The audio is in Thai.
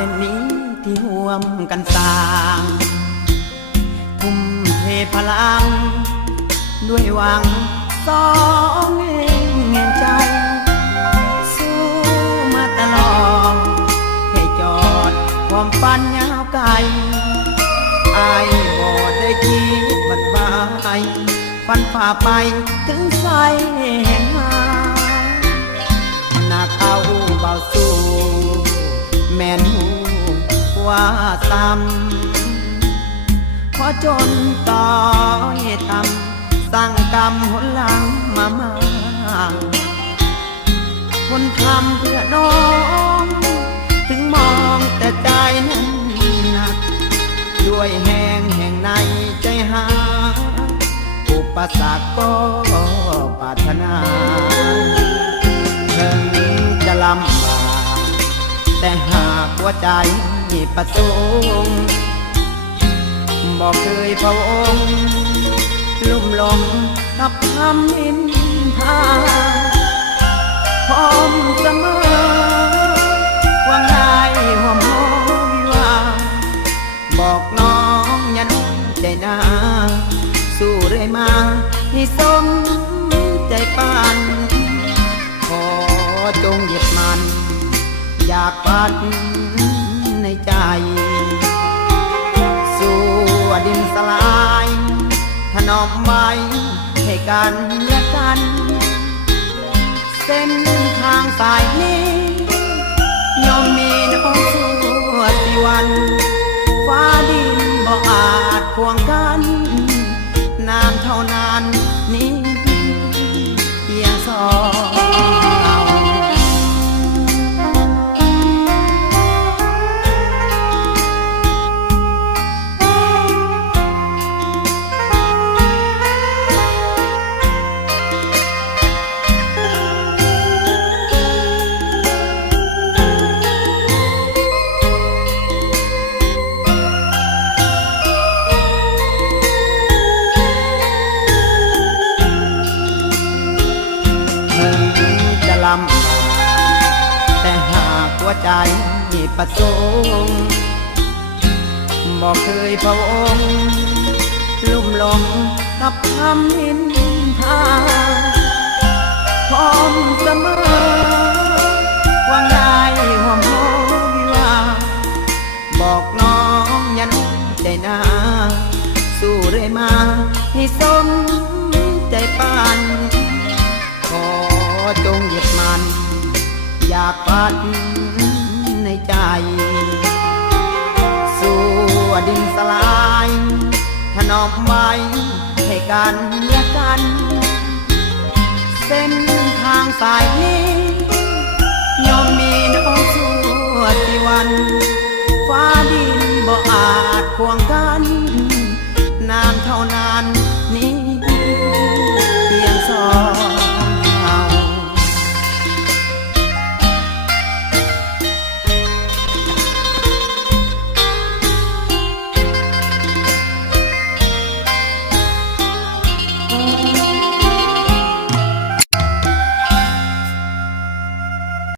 ส้นนี้ที่ห่วมกันสร้างทุ่มเทพลังด้วยหวังสองแห่งใจสู้มาตลอดให้จอดความฝันยาวไกลอายบ่ได้คิดบัดว่าฝันฝ่าไปถึงไสแห่งหาหนักเอาเบาสู้แม่นหูว่าซ้ำพอจนต่อยทำสร้างกรรมหนหลังมาคนทำเพื่อน้องถึงมองแต่ใจนั้นหนักด้วยแห่งในใจหาอุปสรรคก็ปรารถนาถึงจะลำบากแต่หากหัวใจประสงค์บอกเคยพระองค์ลุ่มหลงกับคำนินทาพร้อมเสมอวางได้ห่วงห้องวิวาบอกน้องอย่าน้อยใจนาสู้เรื่อยมาให้สมใจปานขอจงหยิบมันอยากปัดในใจสู่ดินสลายถนอมไว้ให้กันและกันเส้นทางสายนี้ย่อมมีน้องสู้สิวันฟ้าดินบ่อาจควงกันนานเท่านานนี้เพียงสองแต่หากหัวใจประสงค์บอกเคยพระองค์ลุ่มหลงกับคำนินทาพร้อมเสมอวางได้ห่วงห้องวิวาบอกน้องอย่าน้อยใจนาสู้เรื่อยมาให้สมใจปานขอจงหยิบมันอยากปัดในใจสู่ดินสลายถนอมไว้ให้กันและกันเส้นทางสายนี้